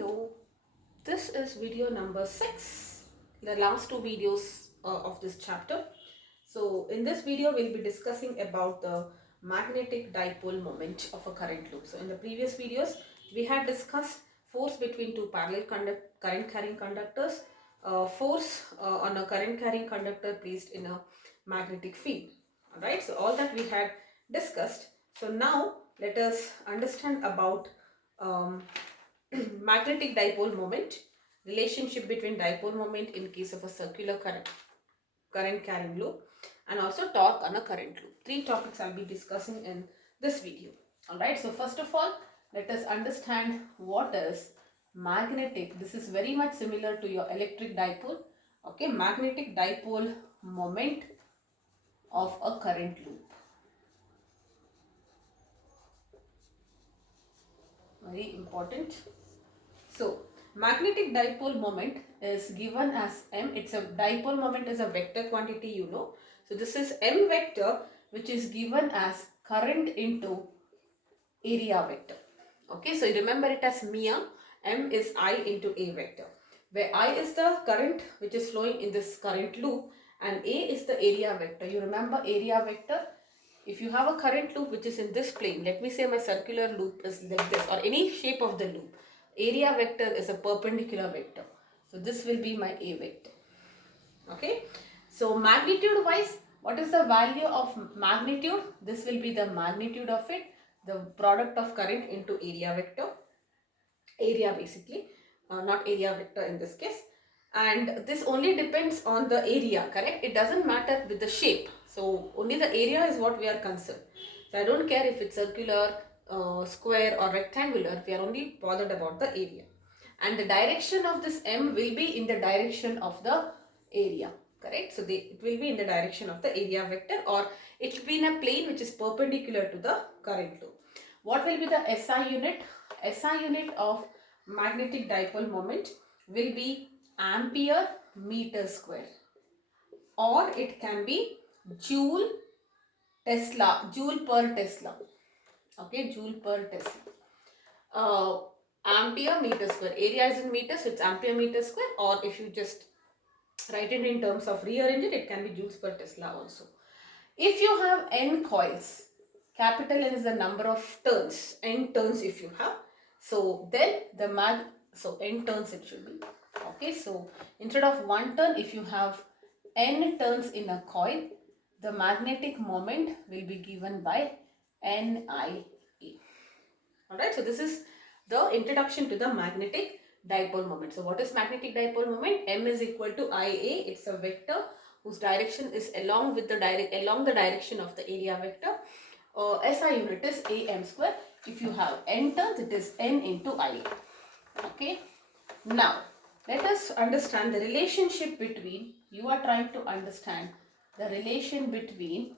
Hello, this is video number 6, the last two videos of this chapter. So in this video we'll be discussing about the magnetic dipole moment of a current loop. So in the previous videos we had discussed force between two parallel current carrying conductors, force on a current carrying conductor placed in a magnetic field. Alright, so all that we had discussed. So now let us understand about um, magnetic dipole moment, relationship between dipole moment in case of a circular current carrying loop, and also torque on a current loop. Three topics I'll be discussing in this video. Alright, so first of all, let us understand what is magnetic. This is very much similar to your electric dipole. Okay, magnetic dipole moment of a current loop. Very important. So, magnetic dipole moment is given as m. It's a dipole moment is a vector quantity, you know. So, this is m vector which is given as current into area vector. Okay, so remember it as mia. M is I into A vector, where I is the current which is flowing in this current loop and A is the area vector. You remember area vector? If you have a current loop which is in this plane, let me say my circular loop is like this, or any shape of the loop, area vector is a perpendicular vector. So this will be my A vector. Okay. So magnitude wise, what is the value of magnitude? This will be the magnitude of it, the product of current into area vector, area basically, not area vector in this case. And this only depends on the area, correct? It doesn't matter with the shape. So only the area is what we are concerned. So I don't care if it's circular, square or rectangular. We are only bothered about the area. And the direction of this M will be in the direction of the area, correct? So it will be in the direction of the area vector, or it should be in a plane which is perpendicular to the current loop. What will be the SI unit? SI unit of magnetic dipole moment will be ampere meter square, or it can be joule per Tesla. Okay, joule per Tesla. Ampere meter square. Area is in meters, so it's ampere meter square, or if you just write it in terms of rearrange it, it can be joules per Tesla also. If you have n coils, capital N is the number of turns, n turns if you have. So then so n turns it should be. Okay, so instead of one turn, if you have n turns in a coil, the magnetic moment will be given by NIA. Alright, so this is the introduction to the magnetic dipole moment. So what is magnetic dipole moment? M is equal to IA. It's a vector whose direction is along the direction of the area vector. SI unit is AM square. If you have n turns, it is n into IA. Okay. Now, let us understand the relationship between, you are trying to understand the relation between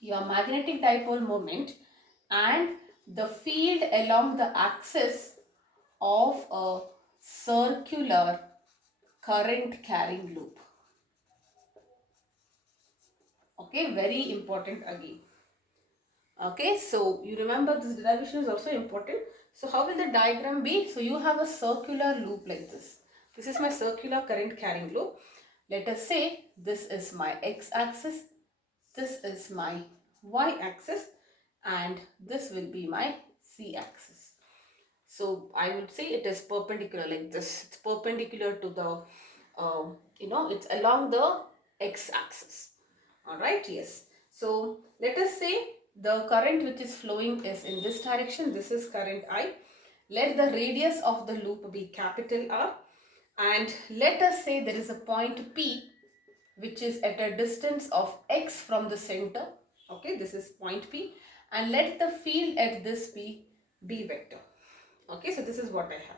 your magnetic dipole moment and the field along the axis of a circular current carrying loop. Okay, very important again. Okay, so you remember this derivation is also important. So how will the diagram be? So you have a circular loop like this. This is my circular current carrying loop. Let us say this is my x-axis, this is my y-axis, and this will be my z-axis. So I would say it is perpendicular like this. It's perpendicular to the, it's along the x-axis. Alright, yes. So let us say the current which is flowing is in this direction. This is current I. Let the radius of the loop be capital R. And let us say there is a point P which is at a distance of x from the center. Okay, this is point P. And let the field at this P be vector. Okay, so this is what I have.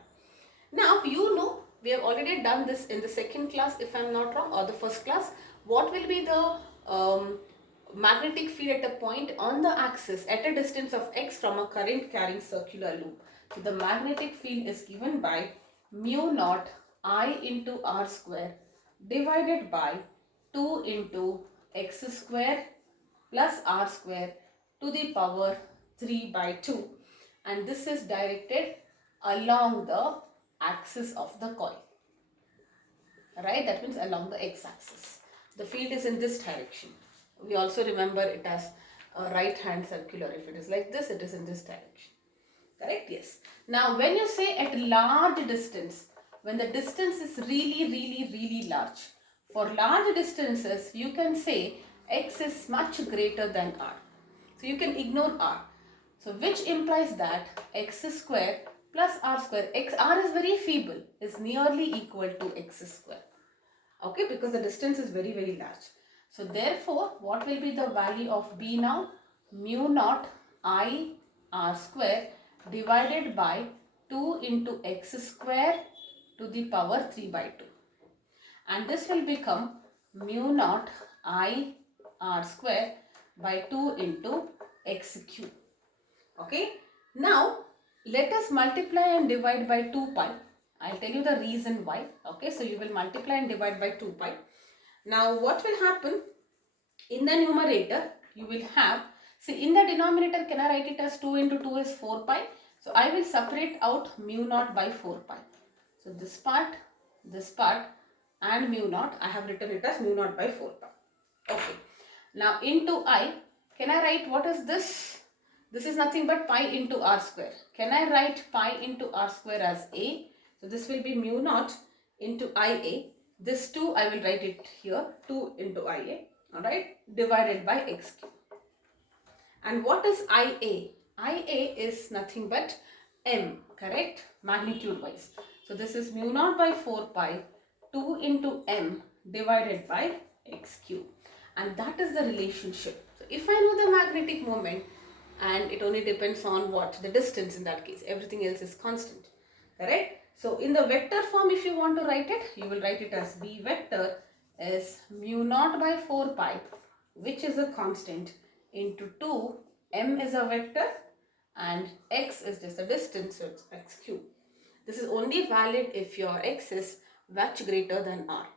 Now, you know, we have already done this in the second class, if I am not wrong, or the first class. What will be the magnetic field at a point on the axis at a distance of x from a current carrying circular loop? So, the magnetic field is given by mu naught I into r square divided by 2 into x square plus r square to the power 3 by 2, and this is directed along the axis of the coil, right? That means along the x-axis. The field is in this direction. We also remember it as a right hand circular. If it is like this, it is in this direction, correct? Yes. Now when you say at large distance, when the distance is really large, for large distances you can say x is much greater than r. So you can ignore r. So which implies that x square plus r square, r is very feeble, is nearly equal to x square. Okay, because the distance is very large. So therefore, what will be the value of B now? Mu naught I r square divided by 2 into x square to the power 3 by 2. And this will become mu naught I r square by 2 into x cube. Okay. Now, let us multiply and divide by 2 pi. I'll tell you the reason why. Okay. So, you will multiply and divide by 2 pi. Now, what will happen? In the numerator, you will have, see in the denominator, can I write it as 2 into 2 is 4 pi. So, I will separate out mu naught by 4 pi. So, this part and mu naught, I have written it as mu naught by 4 pi. Okay. Now, into I, can I write what is this? This is nothing but pi into r square. Can I write pi into r square as a? So, this will be mu naught into ia. This 2 I will write it here, 2 into ia, alright, divided by x cube. And what is ia? Ia is nothing but m, correct, magnitude wise. So this is mu naught by 4 pi 2 into m divided by x cube. And that is the relationship. So if I know the magnetic moment, and it only depends on what? The distance in that case. Everything else is constant, correct? So in the vector form, if you want to write it, you will write it as B vector is mu naught by 4 pi, which is a constant, into 2, m is a vector and x is just a distance, so it's x cube. This is only valid if your x is much greater than r.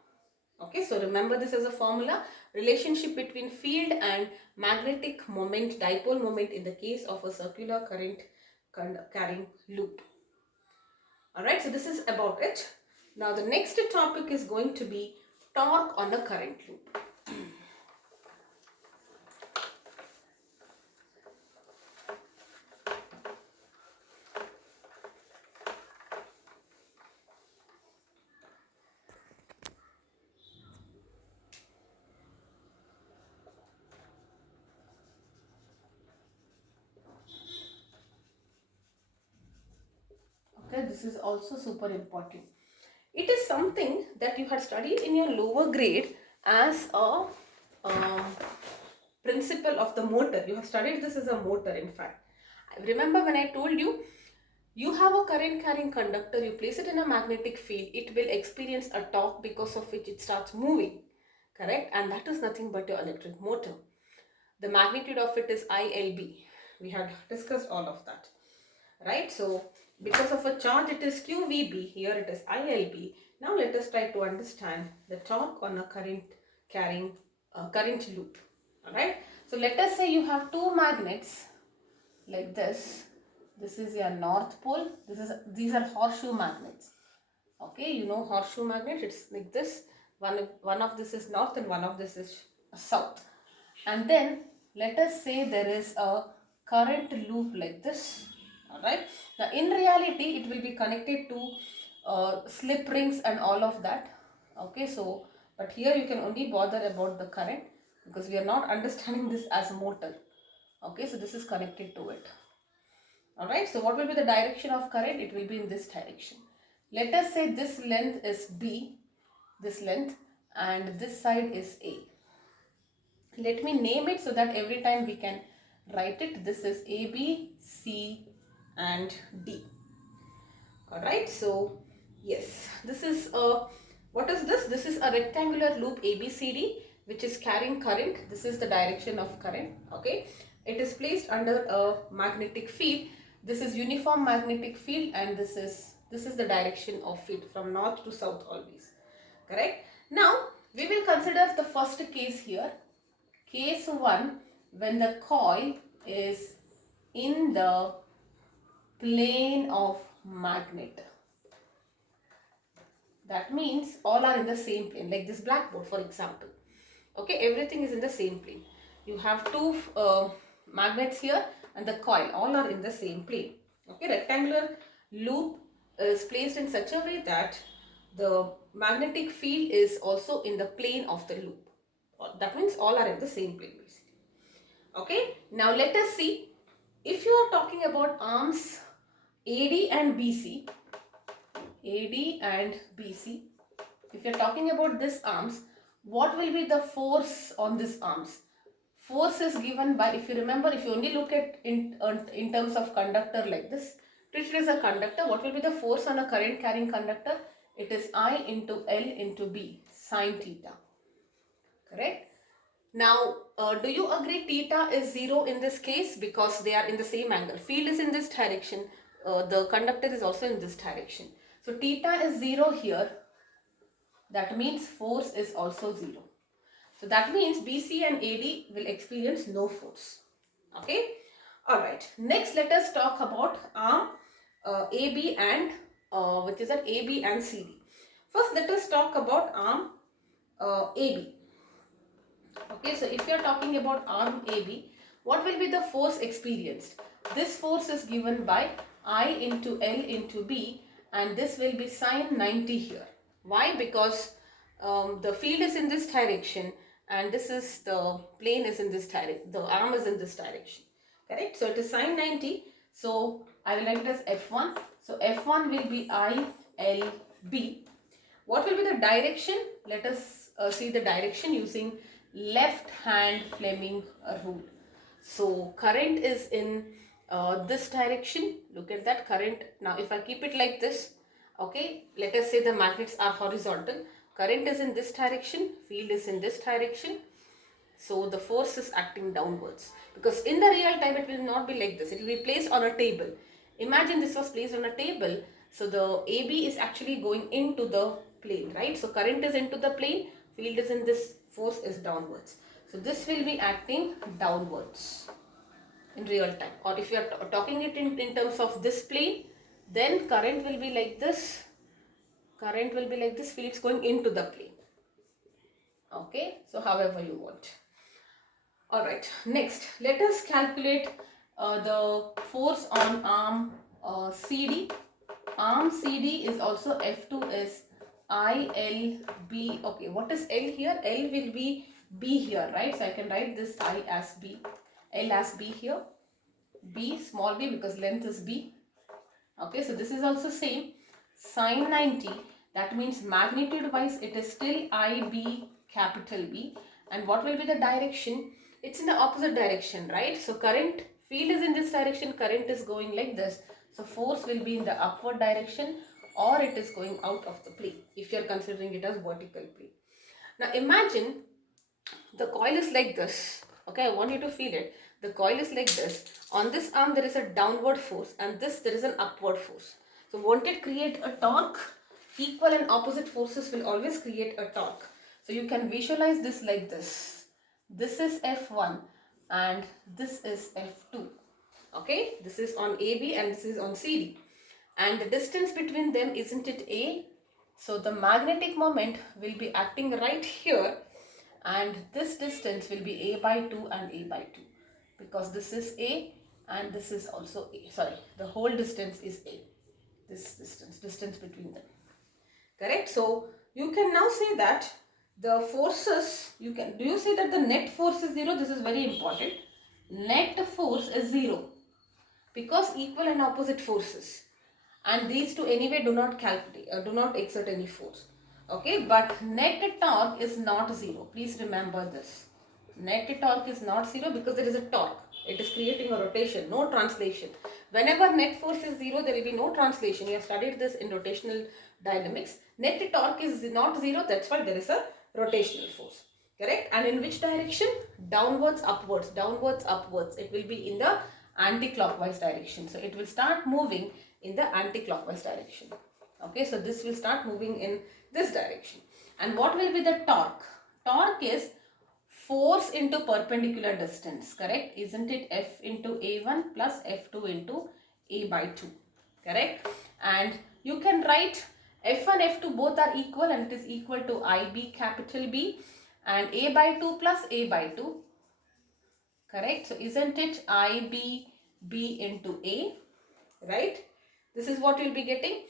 Okay, so remember this as a formula, relationship between field and magnetic moment, dipole moment in the case of a circular current carrying loop. Alright, so this is about it. Now the next topic is going to be torque on a current loop. Okay, this is also super important. It is something that you had studied in your lower grade as a principle of the motor. You have studied this as a motor, in fact. Remember when I told you, you have a current carrying conductor, you place it in a magnetic field, it will experience a torque because of which it starts moving, correct? And that is nothing but your electric motor. The magnitude of it is ILB. We had discussed all of that, right? So because of a charge it is QVB, here it is ILB. Now let us try to understand the torque on a current carrying current loop. Alright, so let us say you have two magnets like this. This is your north pole, these are horseshoe magnets. Okay, you know horseshoe magnet, it's like this. One of this is north and one of this is south. And then let us say there is a current loop like this. Alright, now in reality it will be connected to slip rings and all of that. Okay, so but here you can only bother about the current because we are not understanding this as a motor. Okay, so this is connected to it. Alright, so what will be the direction of current? It will be in this direction. Let us say this length is B, this length, and this side is A. Let me name it so that every time we can write it. This is A, B, C and D. Alright, so yes, this is a, what is this? This is a rectangular loop ABCD which is carrying current. This is the direction of current. Okay, it is placed under a magnetic field. This is uniform magnetic field and this is the direction of it from north to south always. Correct? Now we will consider the first case here. Case 1, when the coil is in the plane of magnet. That means all are in the same plane, like this blackboard for example. Okay, everything is in the same plane. You have two magnets here and the coil, all are in the same plane. Okay, rectangular loop is placed in such a way that the magnetic field is also in the plane of the loop. That means all are in the same plane basically. Okay, now let us see, if you are talking about arms AD and BC, AD and BC, if you're talking about this arms, what will be the force on this arms? Force is given by, if you remember, if you only look at in terms of conductor like this, treat it as a conductor, what will be the force on a current carrying conductor? It is I into L into B sine theta. Correct? Now, do you agree theta is 0 in this case because they are in the same angle? Field is in this direction, the conductor is also in this direction. So, theta is 0 here. That means force is also 0. So that means BC and AD will experience no force. Okay. Alright. Next let us talk about arm AB and which is at AB and CD. First let us talk about arm AB. Okay, so if you are talking about arm AB, what will be the force experienced? This force is given by I into L into B, and this will be sine 90 here. Why? Because the field is in this direction and this is the plane is in this direction, the arm is in this direction. Correct? So it is sine 90. So I will write it as F1. So F1 will be I, L, B. What will be the direction? Let us see the direction using left hand Fleming rule. So current is in this direction. Look at that current. Now if I keep it like this, okay, let us say the magnets are horizontal. Current is in this direction, field is in this direction. So the force is acting downwards, because in the real time it will not be like this. It will be placed on a table. Imagine this was placed on a table. So the AB is actually going into the plane, right? So current is into the plane, field is in this, force is downwards. So this will be acting downwards in real time. Or if you are talking it in terms of this plane, then current will be like this. Current will be like this, field is going into the plane. Okay, so however you want. Alright, next let us calculate the force on arm CD. Arm CD is also F2 is ILB. Okay, what is L here? L will be B here, right? So I can write this I as B, L as B here, B small b because length is B. Okay, so this is also same, sine 90. That means magnitude wise it is still IB capital B. And what will be the direction? It's in the opposite direction, right? So current, field is in this direction, current is going like this. So force will be in the upward direction, or it is going out of the plane if you are considering it as vertical plane. Now imagine the coil is like this. Okay, I want you to feel it. The coil is like this. On this arm there is a downward force, and this there is an upward force. So won't it create a torque? Equal and opposite forces will always create a torque. So you can visualize this like this. This is F1 and this is F2. Okay, this is on AB and this is on CD. And the distance between them, isn't it A? So the magnetic moment will be acting right here, and this distance will be A by 2 and A by 2, because this is A and this is also A. Sorry, the whole distance is A. This distance between them. Correct? So you can now say that the forces, do you say that the net force is 0? This is very important. Net force is 0 because equal and opposite forces, and these two anyway do not calculate, do not exert any force. Okay, but net torque is not 0. Please remember this. Net torque is not 0 because there is a torque. It is creating a rotation, no translation. Whenever net force is 0, there will be no translation. You have studied this in rotational dynamics. Net torque is not 0, that's why there is a rotational force. Correct? And in which direction? Downwards, upwards, downwards, upwards. It will be in the anti-clockwise direction. So it will start moving in the anti-clockwise direction. Okay, so this will start moving in this direction. And what will be the torque? Torque is force into perpendicular distance, correct? Isn't it F into A1 plus F2 into A by 2, correct? And you can write F1, F2 both are equal and it is equal to IB capital B and A by 2 plus A by 2. Correct? So isn't it IB B into A? Right? This is what you'll be getting.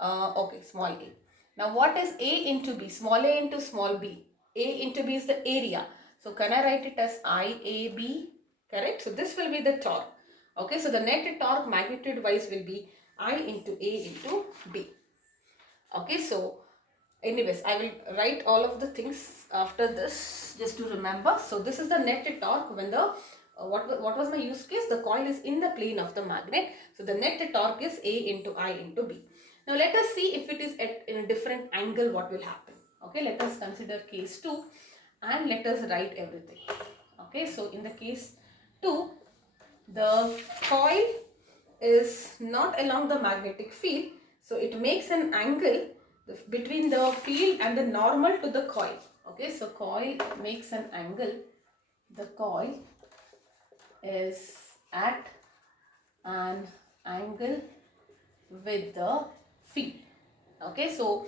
Okay, small a. Now what is A into B? Small a into small b. A into B is the area. So can I write it as IAB? Correct? So this will be the torque. Okay, so the net torque magnitude wise will be I into A into B. Okay, so anyways, I will write all of the things after this just to remember. So this is the net torque when the what was my use case? The coil is in the plane of the magnet. So the net torque is A into I into B. Now let us see if it is in a different angle, what will happen. Okay, let us consider case 2 and let us write everything. Okay, so in the case 2, the coil is not along the magnetic field, so it makes an angle between the field and the normal to the coil. Okay, so coil makes an angle. The coil is at an angle with the field. Okay, so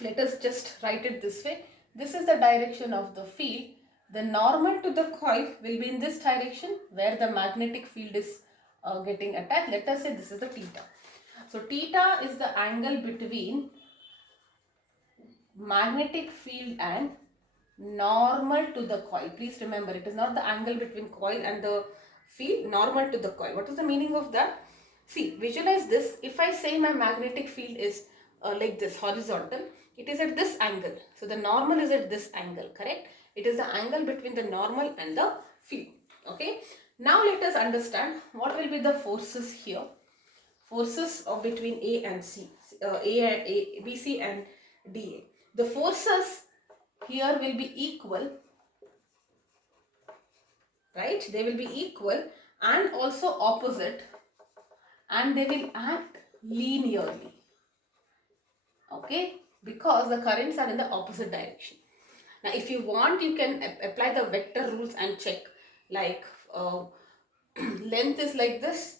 let us just write it this way. This is the direction of the field. The normal to the coil will be in this direction where the magnetic field is getting attached. Let us say this is the theta. So theta is the angle between magnetic field and normal to the coil. Please remember, it is not the angle between coil and the field, normal to the coil. What is the meaning of that? See, visualize this. If I say my magnetic field is like this, horizontal, it is at this angle. So the normal is at this angle, correct? It is the angle between the normal and the field. Okay. Now let us understand what will be the forces here. Forces of between A and C, BC and DA. The forces here will be equal, right? They will be equal and also opposite, and they will act linearly. Okay, because the currents are in the opposite direction. Now if you want, you can apply the vector rules and check, like length is like this,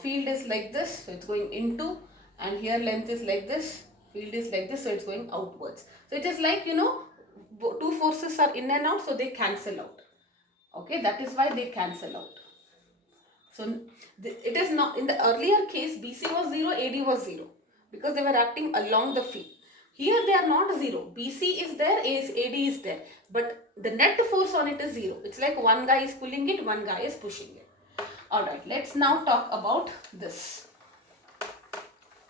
field is like this, so it's going into, and here length is like this, field is like this, so it's going outwards. So it is like, two forces are in and out, so they cancel out. Okay, that is why they cancel out. So it is not, in the earlier case BC was 0, AD was 0 because they were acting along the field. Here they are not 0. BC is there, AD is there, but the net force on it is 0. It's like one guy is pulling it, one guy is pushing it. Alright, let's now talk about this.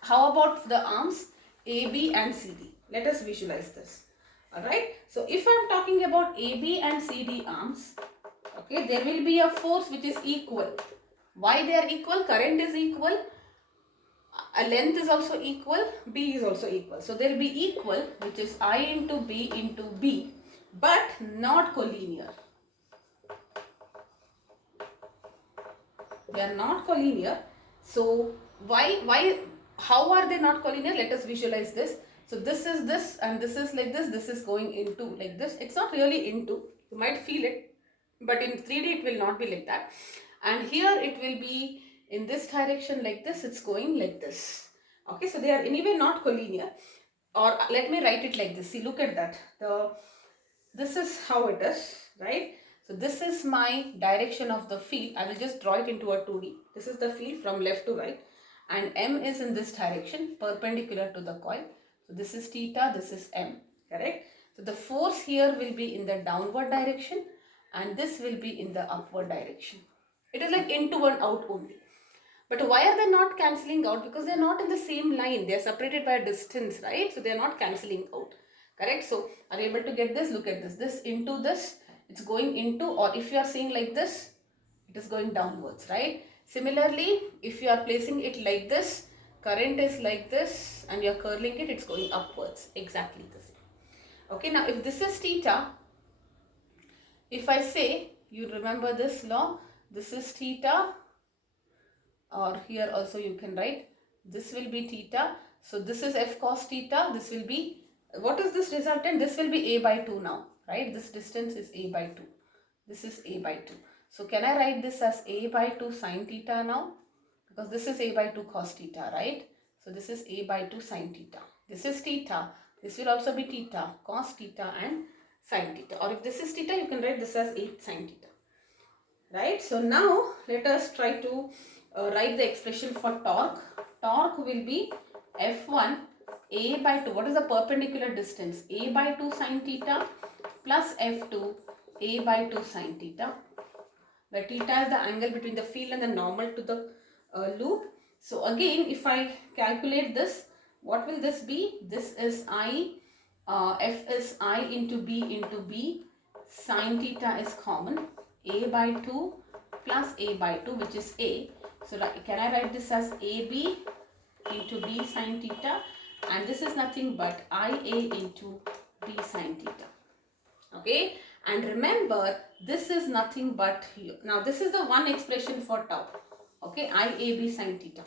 How about the arms AB and CD? Let us visualize this. Alright, so if I am talking about AB and CD arms, okay, there will be a force which is equal. Why they are equal? Current is equal, a length is also equal, B is also equal. So they will be equal, which is I into B into B, but not collinear. They are not collinear. So how are they not collinear? Let us visualize this. So this is this and this is like this is going into like this. It's not really into, you might feel it, but in 3D it will not be like that. And here it will be in this direction like this, it's going like this. Okay, so they are anyway not collinear. Or let me write it like this. See, look at that. This is how it is, right? So this is my direction of the field. I will just draw it into a 2D. This is the field from left to right. And M is in this direction, perpendicular to the coil. So this is theta, this is M, correct? So the force here will be in the downward direction and this will be in the upward direction. It is like into and out only. But why are they not cancelling out? Because they are not in the same line. They are separated by a distance, right? So they are not cancelling out. Correct? So are you able to get this? Look at this. This into this, it's going into, or if you are seeing like this, it is going downwards, right? Similarly, if you are placing it like this, current is like this and you are curling it, it's going upwards. Exactly the same. Okay, now if this is theta, if I say, you remember this law, this is theta, or here also you can write, this will be theta. So this is F cos theta, this will be, what is this resultant? This will be A by 2 now, right? This distance is A by 2. This is A by 2. So can I write this as A by 2 sin theta now? Because this is A by 2 cos theta, right? So this is A by 2 sine theta. This is theta. This will also be theta, cos theta and sine theta. Or if this is theta, you can write this as 8 sine theta. Right? So now let us try to write the expression for torque. Torque will be F1 A by 2. What is the perpendicular distance? A by 2 sine theta plus F2 A by 2 sine theta, where theta is the angle between the field and the normal to the loop. So again, if I calculate this, what will this be? This is I, F is I into B, sine theta is common, A by 2 plus A by 2, which is A. So can I write this as AB into B sine theta, and this is nothing but IA into B sine theta. Okay, and remember this is nothing but here. Now this is the one expression for tau. Okay, IAB sine theta.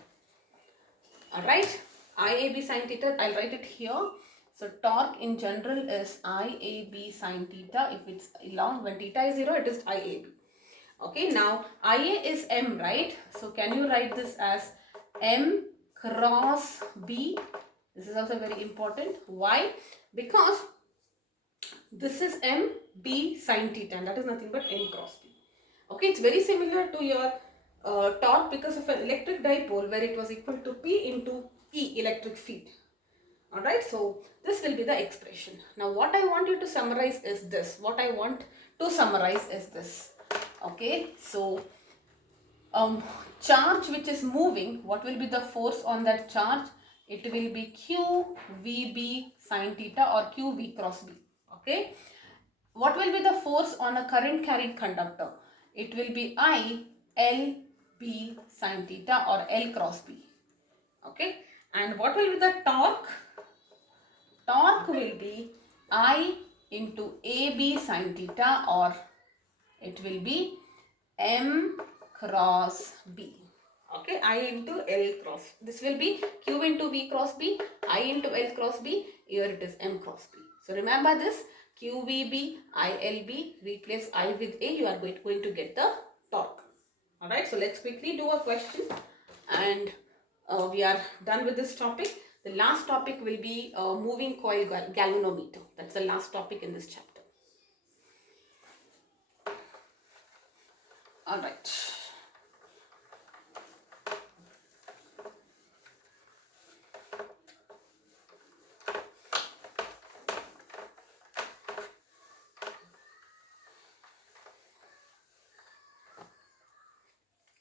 Alright, IAB sine theta, I'll write it here. So torque in general is IAB sine theta. If it's long, when theta is 0, it is IAB. Okay, now IA is M, right? So can you write this as M cross B? This is also very important. Why? Because this is M B sine theta, and that is nothing but M cross B. Okay, it's very similar to your torque because of an electric dipole where it was equal to P into E electric field. Alright, so this will be the expression. Now what I want you to summarize is this. Okay, so charge which is moving, what will be the force on that charge? It will be QVB sine theta or QV cross B. Okay, what will be the force on a current carried conductor? It will be ILB sine theta or L cross B. Okay, and what will be the torque? Torque will be I into AB sine theta, or it will be M cross B. Okay, I into L cross. This will be Q into V cross B, I into L cross B. Here it is M cross B. So remember this, QVB, ILB, replace I with A, you are going to get the torque. Alright, so let's quickly do a question, and we are done with this topic. The last topic will be moving coil galvanometer. That's the last topic in this chapter. Alright.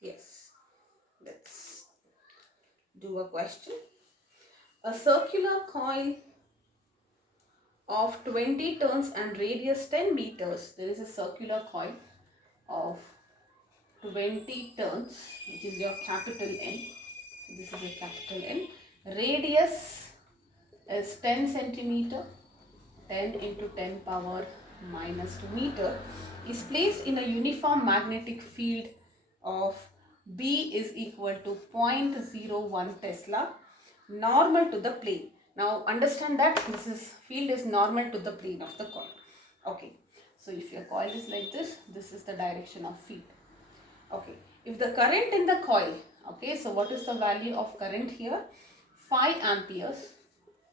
Yes, let's do a question. A circular coil of 20 turns and radius 10 meters. There is a circular coil of 20 turns, which is your capital N. This is a capital N. Radius is 10 centimeter. 10 into 10 power minus 2 meter, is placed in a uniform magnetic field of B is equal to 0.01 Tesla, normal to the plane. Now understand that this field is normal to the plane of the coil. Okay, so if your coil is like this is the direction of field. Okay, if the current in the coil, okay, so what is the value of current here? 5 amperes.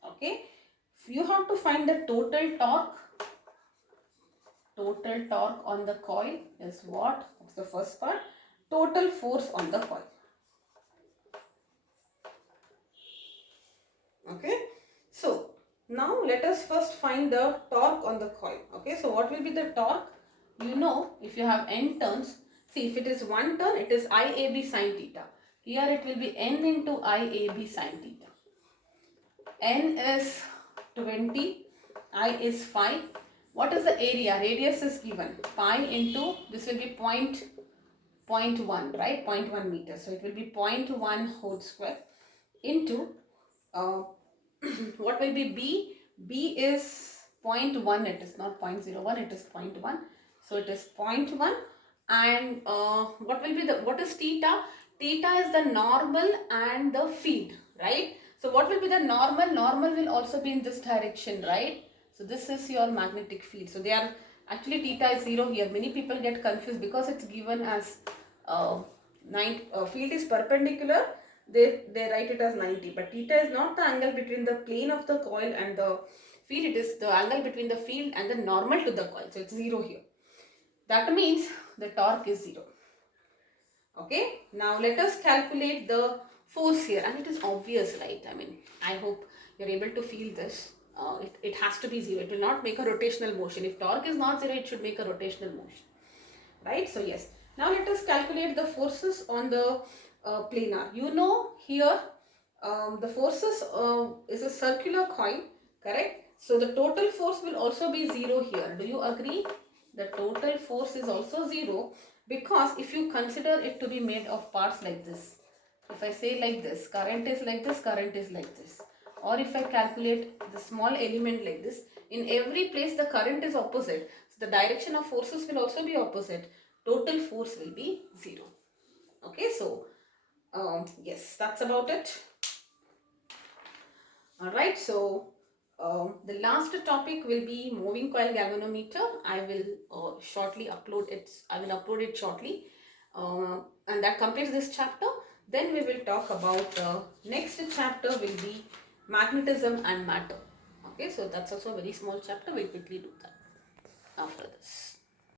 Okay, you have to find the total torque. Total torque on the coil is what? That's the first part. Total force on the coil. Okay, so now let us first find the torque on the coil. Okay, so what will be the torque? You know, if you have n turns, see, if it is 1 turn, it is IAB sine theta. Here it will be n into IAB sine theta. N is 20, I is 5. What is the area? Radius is given. Pi into, this will be 0.1, right? 0.1 meter. So it will be 0.1 whole square into, what will be B? B is 0.1, it is not 0.01, it is 0.1. So it is 0.1, and what will be what is theta? Theta is the normal and the field, right? So what will be the normal? Normal will also be in this direction, right? So this is your magnetic field. So they are actually theta is 0 here. Many people get confused because it's given as field is perpendicular they write it as 90, but theta is not the angle between the plane of the coil and the field, it is the angle between the field and the normal to the coil, so it's 0 here. That means the torque is 0. Okay, now let us calculate the force here, and it is obvious, right? I mean, I hope you're able to feel this. It has to be 0. It will not make a rotational motion. If torque is not 0, it should make a rotational motion, right? So yes, now let us calculate the forces on the planar. You know here the forces is a circular coil, correct? So the total force will also be 0 here. Do you agree? The total force is also 0, because if you consider it to be made of parts like this, if I say like this, current is like this, current is like this, or if I calculate the small element like this, in every place the current is opposite, so the direction of forces will also be opposite. Total force will be 0. Okay, so yes, that's about it. Alright, so the last topic will be moving coil galvanometer. I will shortly upload it. I will upload it shortly, and that completes this chapter. Then we will talk about next chapter will be magnetism and matter. Okay, so that's also a very small chapter. We'll quickly do that after this.